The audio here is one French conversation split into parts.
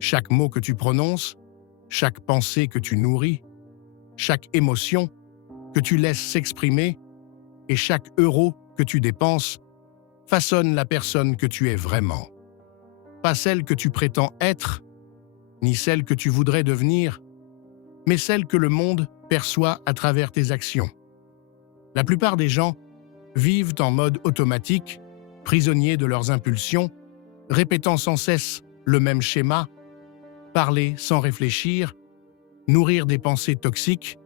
Chaque mot que tu prononces, chaque pensée que tu nourris, chaque émotion que tu laisses s'exprimer et chaque euro que tu dépenses façonne la personne que tu es vraiment. Pas celle que tu prétends être, ni celle que tu voudrais devenir, mais celle que le monde perçoit à travers tes actions. La plupart des gens vivent en mode automatique, prisonniers de leurs impulsions, répétant sans cesse le même schéma, parler sans réfléchir, nourrir des pensées toxiques,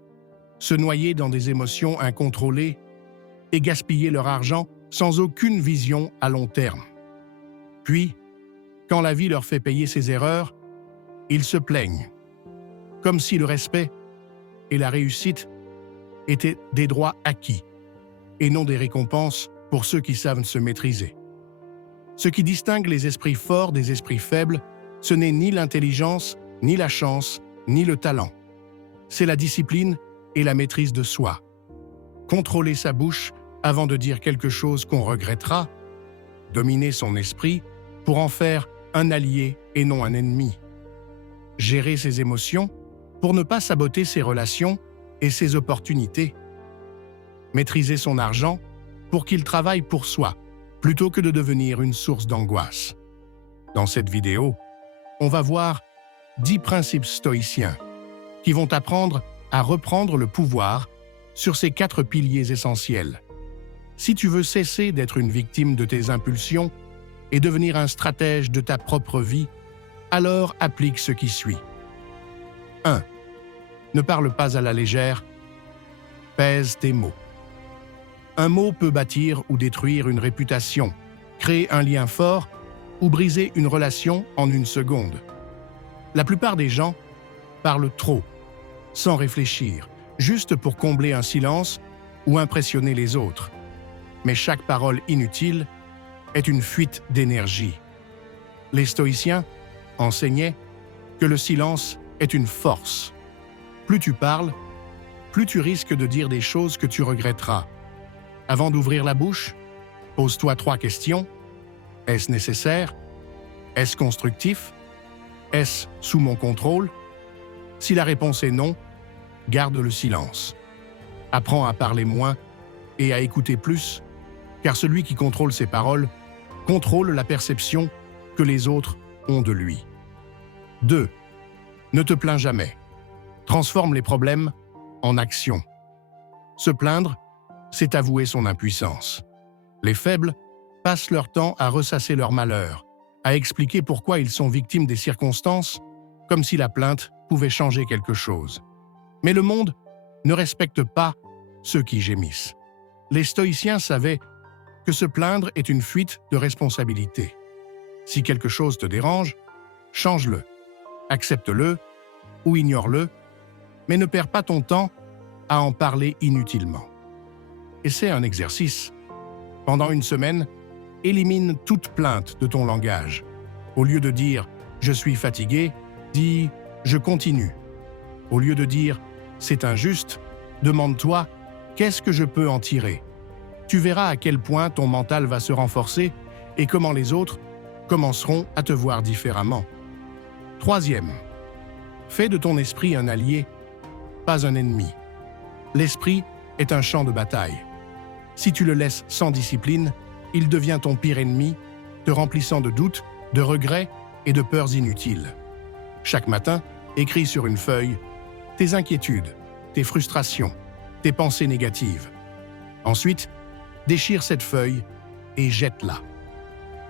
se noyer dans des émotions incontrôlées et gaspiller leur argent sans aucune vision à long terme. Puis, quand la vie leur fait payer ses erreurs, ils se plaignent, comme si le respect et la réussite étaient des droits acquis et non des récompenses pour ceux qui savent se maîtriser. Ce qui distingue les esprits forts des esprits faibles, ce n'est ni l'intelligence, ni la chance, ni le talent. C'est la discipline et la maîtrise de soi. Contrôler sa bouche avant de dire quelque chose qu'on regrettera, dominer son esprit pour en faire un allié et non un ennemi. Gérer ses émotions pour ne pas saboter ses relations et ses opportunités. Maîtriser son argent pour qu'il travaille pour soi, plutôt que de devenir une source d'angoisse. Dans cette vidéo, on va voir 10 principes stoïciens qui vont t'apprendre à reprendre le pouvoir sur ces 4 piliers essentiels. Si tu veux cesser d'être une victime de tes impulsions et devenir un stratège de ta propre vie, alors applique ce qui suit. 1. Ne parle pas à la légère, pèse tes mots. Un mot peut bâtir ou détruire une réputation, créer un lien fort ou briser une relation en une seconde. La plupart des gens parlent trop, sans réfléchir, juste pour combler un silence ou impressionner les autres. Mais chaque parole inutile est une fuite d'énergie. Les stoïciens enseignaient que le silence est une force. Plus tu parles, plus tu risques de dire des choses que tu regretteras. Avant d'ouvrir la bouche, pose-toi 3 questions. Est-ce nécessaire? Est-ce constructif? Est-ce sous mon contrôle? Si la réponse est non, garde le silence. Apprends à parler moins et à écouter plus, car celui qui contrôle ses paroles contrôle la perception que les autres ont de lui. 2. Ne te plains jamais. Transforme les problèmes en action. Se plaindre, c'est avouer son impuissance. Les faibles passent leur temps à ressasser leur malheur, à expliquer pourquoi ils sont victimes des circonstances, comme si la plainte pouvait changer quelque chose. Mais le monde ne respecte pas ceux qui gémissent. Les stoïciens savaient que se plaindre est une fuite de responsabilité. Si quelque chose te dérange, change-le, accepte-le ou ignore-le, mais ne perds pas ton temps à en parler inutilement. Essaie un exercice. Pendant une semaine, élimine toute plainte de ton langage. Au lieu de dire « je suis fatigué », dis « je continue ». Au lieu de dire « c'est injuste », demande-toi « qu'est-ce que je peux en tirer ?» Tu verras à quel point ton mental va se renforcer et comment les autres commenceront à te voir différemment. 3e, fais de ton esprit un allié, pas un ennemi. L'esprit est un champ de bataille. Si tu le laisses sans discipline, il devient ton pire ennemi, te remplissant de doutes, de regrets et de peurs inutiles. Chaque matin, écris sur une feuille tes inquiétudes, tes frustrations, tes pensées négatives. Ensuite, déchire cette feuille et jette-la.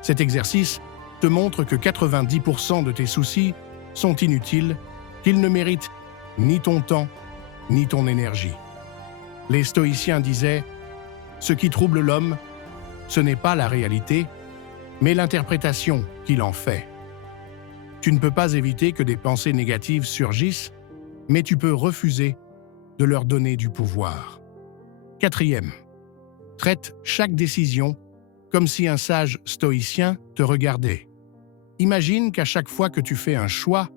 Cet exercice te montre que 90% de tes soucis sont inutiles, qu'ils ne méritent ni ton temps, ni ton énergie. Les stoïciens disaient « Ce qui trouble l'homme, ce n'est pas la réalité, mais l'interprétation qu'il en fait. » Tu ne peux pas éviter que des pensées négatives surgissent, mais tu peux refuser de leur donner du pouvoir. 4e, traite chaque décision comme si un sage stoïcien te regardait. Imagine qu'à chaque fois que tu fais un choix,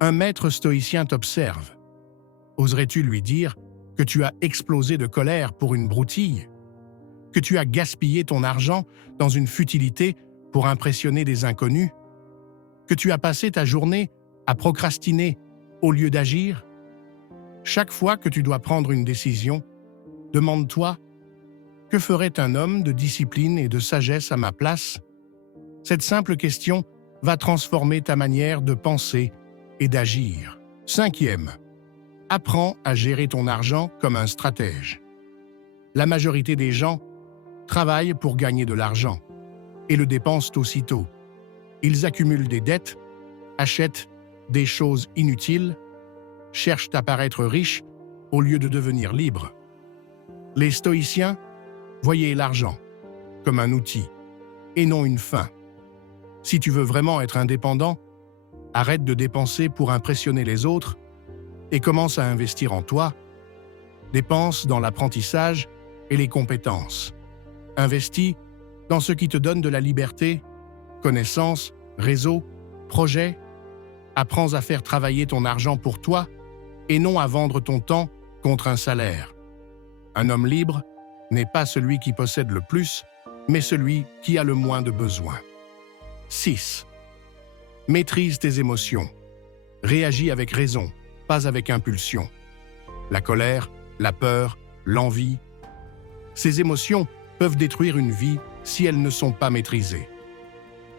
un maître stoïcien t'observe. Oserais-tu lui dire que tu as explosé de colère pour une broutille? Que tu as gaspillé ton argent dans une futilité pour impressionner des inconnus? Que tu as passé ta journée à procrastiner au lieu d'agir? Chaque fois que tu dois prendre une décision, demande-toi: que ferait un homme de discipline et de sagesse à ma place? Cette simple question va transformer ta manière de penser et d'agir. 5e, apprends à gérer ton argent comme un stratège. La majorité des gens travaillent pour gagner de l'argent et le dépensent aussitôt. Ils accumulent des dettes, achètent des choses inutiles, cherchent à paraître riches au lieu de devenir libres. Les stoïciens voyaient l'argent comme un outil et non une fin. Si tu veux vraiment être indépendant, arrête de dépenser pour impressionner les autres et commence à investir en toi. Dépense dans l'apprentissage et les compétences. Investis dans ce qui te donne de la liberté, connaissances, réseaux, projets. Apprends à faire travailler ton argent pour toi et non à vendre ton temps contre un salaire. Un homme libre n'est pas celui qui possède le plus, mais celui qui a le moins de besoins. 6. Maîtrise tes émotions. Réagis avec raison, pas avec impulsion. La colère, la peur, l'envie. Ces émotions peuvent détruire une vie si elles ne sont pas maîtrisées.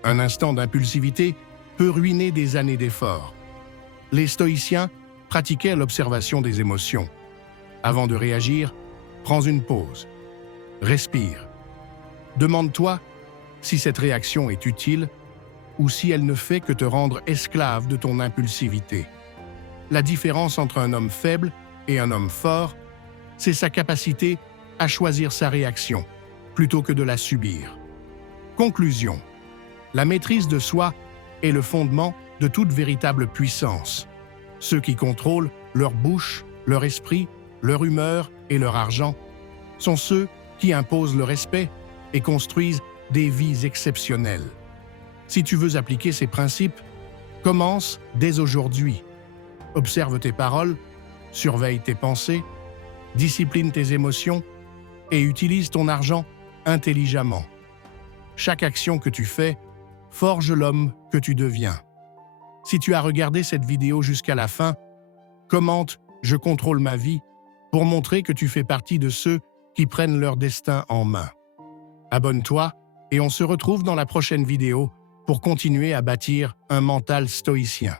Un instant d'impulsivité peut ruiner des années d'efforts. Les stoïciens pratiquaient l'observation des émotions. Avant de réagir, prends une pause. Respire. Demande-toi si cette réaction est utile ou si elle ne fait que te rendre esclave de ton impulsivité. La différence entre un homme faible et un homme fort, c'est sa capacité à choisir sa réaction plutôt que de la subir. Conclusion. La maîtrise de soi est le fondement de toute véritable puissance. Ceux qui contrôlent leur bouche, leur esprit, leur humeur et leur argent sont ceux qui imposent le respect et construisent des vies exceptionnelles. Si tu veux appliquer ces principes, commence dès aujourd'hui. Observe tes paroles, surveille tes pensées, discipline tes émotions et utilise ton argent intelligemment. Chaque action que tu fais forge l'homme que tu deviens. Si tu as regardé cette vidéo jusqu'à la fin, commente « Je contrôle ma vie » pour montrer que tu fais partie de ceux qui prennent leur destin en main. Abonne-toi et on se retrouve dans la prochaine vidéo pour continuer à bâtir un mental stoïcien.